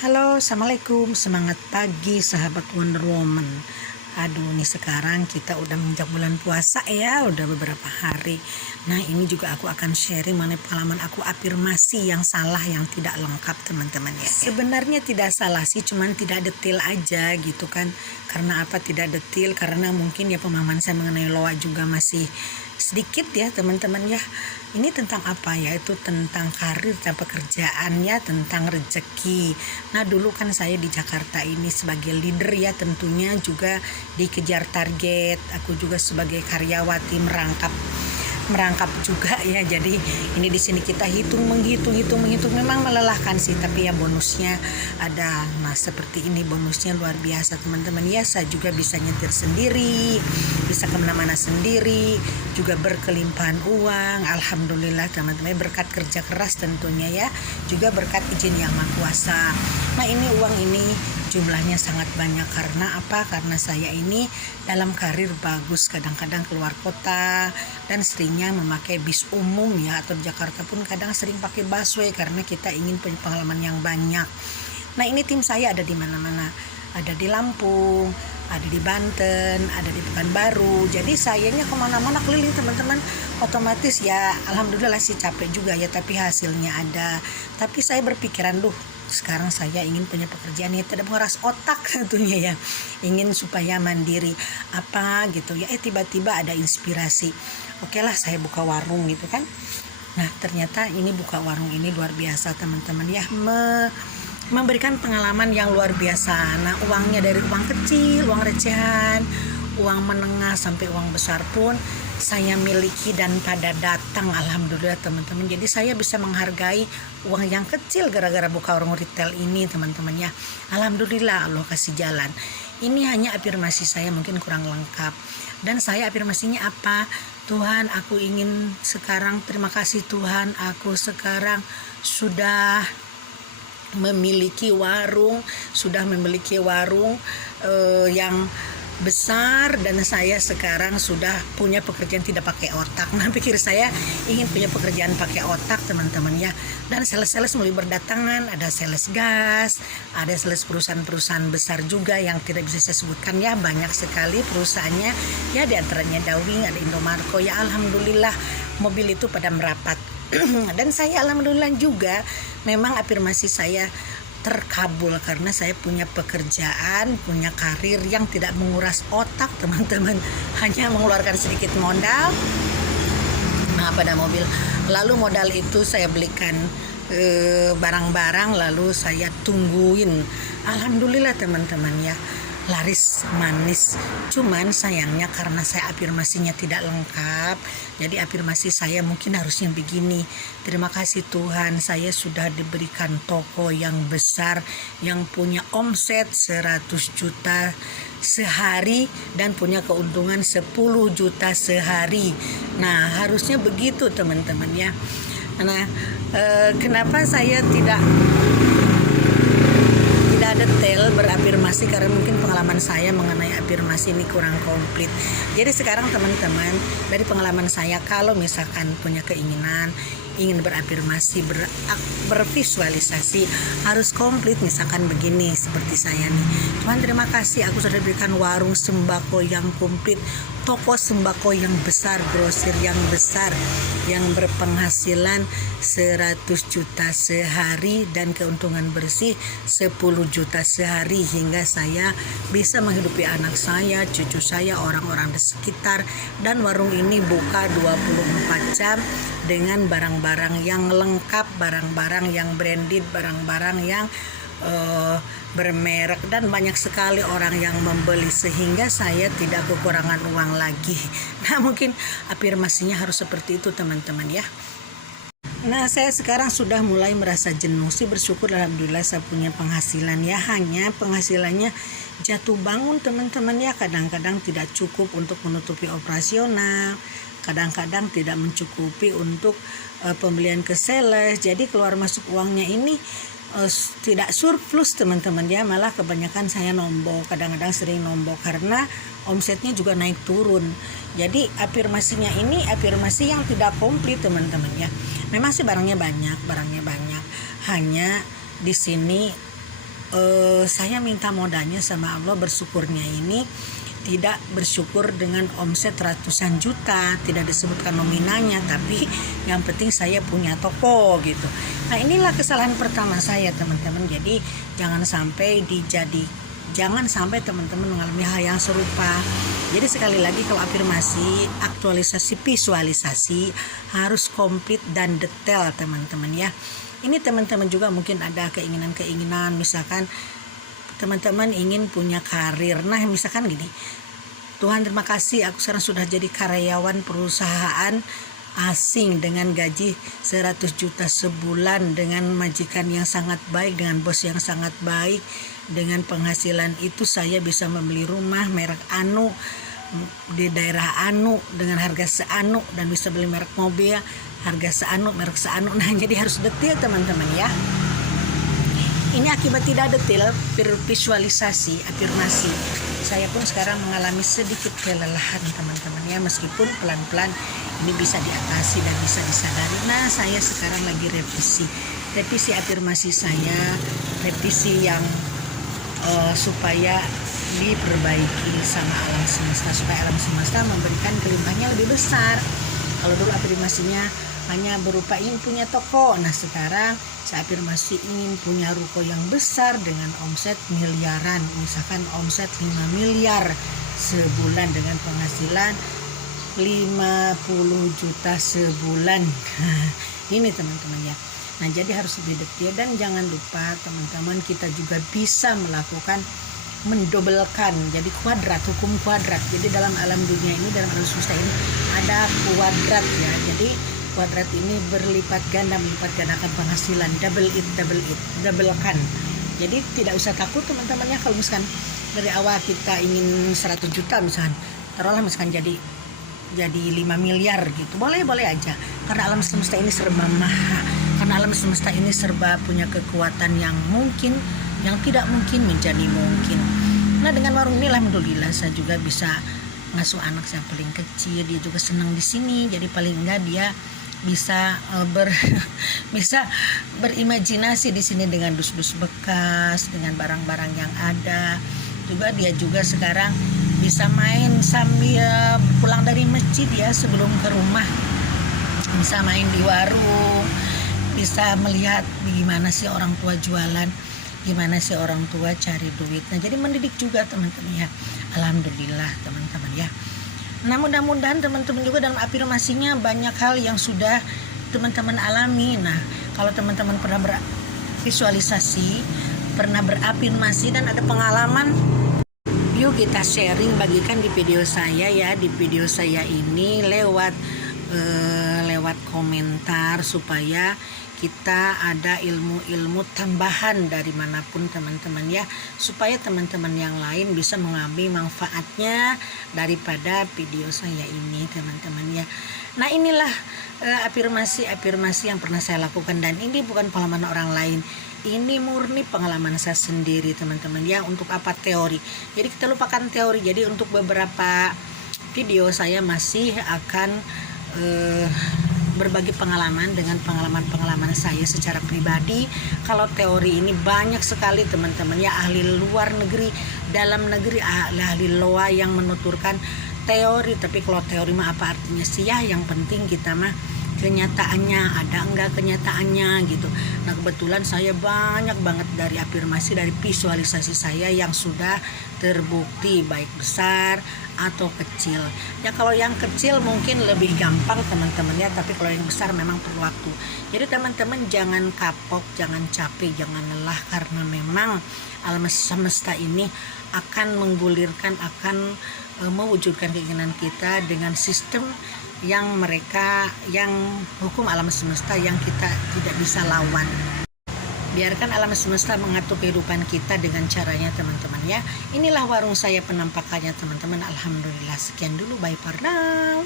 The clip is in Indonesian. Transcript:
Halo, assalamualaikum. Semangat pagi, sahabat Wonder Woman. Aduh, nih sekarang kita udah menginjak bulan puasa ya, udah beberapa hari. Nah, ini juga aku akan sharing mengenai pengalaman aku afirmasi yang salah, yang tidak lengkap, teman-teman ya. Sebenarnya tidak salah sih, cuman tidak detail aja gitu kan. Karena apa tidak detail? Karena mungkin ya pemahaman saya mengenai loa juga masih sedikit ya, teman-teman ya. Ini tentang apa ya? Itu tentang karir dan pekerjaannya, tentang rezeki. Nah, dulu kan saya di Jakarta ini sebagai leader ya, tentunya juga dikejar target. Aku juga sebagai karyawati merangkap juga ya. Jadi ini di sini kita menghitung memang melelahkan sih, tapi ya bonusnya ada. Nah, seperti ini bonusnya luar biasa, teman-teman ya. Saya juga bisa nyetir sendiri, bisa kemana-mana sendiri, juga berkelimpahan uang, alhamdulillah teman-teman, berkat kerja keras tentunya ya, juga berkat izin Yang Maha Kuasa. Nah, ini uang ini jumlahnya sangat banyak. Karena apa? Karena saya ini dalam karir bagus, kadang-kadang keluar kota dan seringnya memakai bis umum ya, atau di Jakarta pun kadang sering pakai busway karena kita ingin pengalaman yang banyak. Nah, ini tim saya ada di mana-mana, ada di Lampung, ada di Banten, ada di Pekanbaru. Jadi sayanya kemana-mana keliling, teman-teman. Otomatis ya alhamdulillah sih capek juga ya, tapi hasilnya ada. Tapi saya berpikiran, sekarang saya ingin punya pekerjaan yang tidak menguras otak tentunya ya, ingin supaya mandiri apa gitu ya. Tiba-tiba ada inspirasi, oke lah saya buka warung gitu kan. Nah, ternyata ini buka warung ini luar biasa, teman-teman ya, memberikan pengalaman yang luar biasa. Nah, uangnya dari uang kecil, uang recehan, uang menengah sampai uang besar pun saya miliki dan pada datang, alhamdulillah teman-teman. Jadi saya bisa menghargai uang yang kecil gara-gara buka warung retail ini, teman-teman ya. Alhamdulillah Allah kasih jalan. Ini hanya afirmasi saya mungkin kurang lengkap. Dan saya afirmasinya apa? Tuhan, aku ingin sekarang, terima kasih Tuhan, aku sekarang sudah memiliki warung yang besar, dan saya sekarang sudah punya pekerjaan tidak pakai otak. Nah, pikir saya ingin punya pekerjaan pakai otak, teman-teman ya. Dan sales mulai berdatangan, ada sales gas, ada sales perusahaan-perusahaan besar juga yang tidak bisa saya sebutkan ya, banyak sekali perusahaannya ya, di antaranya Dawing, ada Indomarko ya. Alhamdulillah mobil itu pada merapat. Dan saya alhamdulillah juga memang afirmasi saya terkabul karena saya punya pekerjaan, punya karir yang tidak menguras otak, teman-teman. Hanya mengeluarkan sedikit modal, pada mobil. Lalu modal itu saya belikan barang-barang, lalu saya tungguin. Alhamdulillah teman-teman ya, laris manis. Cuman sayangnya karena saya afirmasinya tidak lengkap, jadi afirmasi saya mungkin harusnya begini: terima kasih Tuhan, saya sudah diberikan toko yang besar yang punya omset 100 juta sehari dan punya keuntungan 10 juta sehari. Nah, harusnya begitu teman-teman ya. Nah, kenapa saya tidak detail berafirmasi? Karena mungkin pengalaman saya mengenai afirmasi ini kurang komplit. Jadi sekarang teman-teman, dari pengalaman saya, kalau misalkan punya keinginan ingin berafirmasi, bervisualisasi, harus komplit. Misalkan begini, seperti saya nih, Tuhan terima kasih aku sudah diberikan warung sembako yang komplit, toko sembako yang besar, grosir yang besar, yang berpenghasilan 100 juta sehari dan keuntungan bersih 10 juta sehari, hingga saya bisa menghidupi anak saya, cucu saya, orang-orang di sekitar. Dan warung ini buka 24 jam dengan barang-barang yang lengkap, barang-barang yang branded, barang-barang yang bermerek, dan banyak sekali orang yang membeli sehingga saya tidak kekurangan uang lagi. Nah, mungkin afirmasinya harus seperti itu teman-teman ya. Nah, saya sekarang sudah mulai merasa jenuh sih, bersyukur alhamdulillah saya punya penghasilan ya, hanya penghasilannya jatuh bangun teman-teman ya. Kadang-kadang tidak cukup untuk menutupi operasional, kadang-kadang tidak mencukupi untuk pembelian ke sales. Jadi keluar masuk uangnya ini tidak surplus teman-teman ya, malah kebanyakan saya nombok, kadang-kadang sering nombok karena omsetnya juga naik turun. Jadi afirmasinya ini afirmasi yang tidak komplit teman-teman ya. Memang sih barangnya banyak, hanya di sini saya minta modalnya sama Allah, bersyukurnya ini tidak bersyukur dengan omset ratusan juta, tidak disebutkan nominalnya, tapi yang penting saya punya toko gitu. Nah, inilah kesalahan pertama saya, teman-teman. Jadi jangan sampai teman-teman mengalami hal yang serupa. Jadi sekali lagi, kalau afirmasi, aktualisasi, visualisasi harus komplit dan detail, teman-teman ya. Ini teman-teman juga mungkin ada keinginan-keinginan, misalkan teman-teman ingin punya karir. Nah, misalkan gini, Tuhan terima kasih aku sekarang sudah jadi karyawan perusahaan asing dengan gaji 100 juta sebulan, dengan majikan yang sangat baik, dengan bos yang sangat baik. Dengan penghasilan itu saya bisa membeli rumah merek Anu di daerah Anu dengan harga seanu, dan bisa beli merek mobil harga seanu, merek seanu. Nah, jadi harus detail, teman-teman ya. Ini akibat tidak detail visualisasi, afirmasi. Saya pun sekarang mengalami sedikit kelelahan, teman-teman ya, meskipun pelan-pelan ini bisa diatasi dan bisa disadari. Nah, saya sekarang lagi revisi afirmasi saya, revisi yang supaya diperbaiki sama alam semesta, supaya alam semesta memberikan kelimpahannya lebih besar. Kalau dulu afirmasinya hanya berupa ingin punya toko, nah sekarang saya afirmasi ingin punya ruko yang besar dengan omset miliaran, misalkan omset 5 miliar sebulan dengan penghasilan 50 juta sebulan. Ini teman-teman ya. Nah, jadi harus lebih detail, dan jangan lupa teman-teman, kita juga bisa melakukan mendobelkan, jadi kuadrat, hukum kuadrat. Jadi dalam alam dunia ini, dalam alam semesta ini ada kuadrat ya. Jadi kuadrat ini berlipat ganda, melipat gandakan penghasilan, doublekan. Jadi tidak usah takut teman-teman ya, kalau misalkan dari awal kita ingin 100 juta misalkan, taruhlah misalkan jadi 5 miliar gitu, boleh aja, karena alam semesta ini serba maha, karena alam semesta ini serba punya kekuatan yang mungkin, yang tidak mungkin menjadi mungkin. Nah, dengan warung ini alhamdulillah saya juga bisa ngasuh anak saya paling kecil, dia juga senang di sini, jadi paling enggak dia bisa bisa berimajinasi di sini dengan dus-dus bekas, dengan barang-barang yang ada. Juga dia juga sekarang bisa main sambil pulang dari masjid ya, sebelum ke rumah bisa main di warung, bisa melihat gimana sih orang tua jualan, gimana sih orang tua cari duit. Nah, jadi mendidik juga teman-teman ya, alhamdulillah teman-teman ya. Nah, mudah-mudahan teman-teman juga dalam afirmasinya banyak hal yang sudah teman-teman alami. Nah, kalau teman-teman pernah bervisualisasi, pernah berafirmasi dan ada pengalaman, yuk kita sharing, bagikan di video saya ya. Di video saya ini lewat komentar, supaya kita ada ilmu-ilmu tambahan dari manapun teman-teman ya, supaya teman-teman yang lain bisa mengambil manfaatnya daripada video saya ini, teman-teman ya. Nah, inilah afirmasi yang pernah saya lakukan, dan ini bukan pengalaman orang lain, ini murni pengalaman saya sendiri, teman-teman ya. Untuk apa teori? Jadi kita lupakan teori. Jadi untuk beberapa video saya masih akan berbagi pengalaman dengan pengalaman saya secara pribadi. Kalau teori ini banyak sekali teman-teman ya, ahli luar negeri, dalam negeri, ahli loa yang menuturkan teori. Tapi kalau teori mah apa artinya sih ya, yang penting kita mah kenyataannya, ada enggak kenyataannya gitu. Nah, kebetulan saya banyak banget dari afirmasi, dari visualisasi saya yang sudah terbukti, baik besar atau kecil. Ya, kalau yang kecil mungkin lebih gampang teman-teman ya, tapi kalau yang besar memang perlu waktu. Jadi teman-teman jangan kapok, jangan capek, jangan lelah, karena memang alam semesta ini akan menggulirkan, akan mewujudkan keinginan kita dengan sistem yang hukum alam semesta yang kita tidak bisa lawan. Biarkan alam semesta mengatur kehidupan kita dengan caranya, teman-teman ya. Inilah warung saya penampakannya, teman-teman. Alhamdulillah, sekian dulu, bye for now.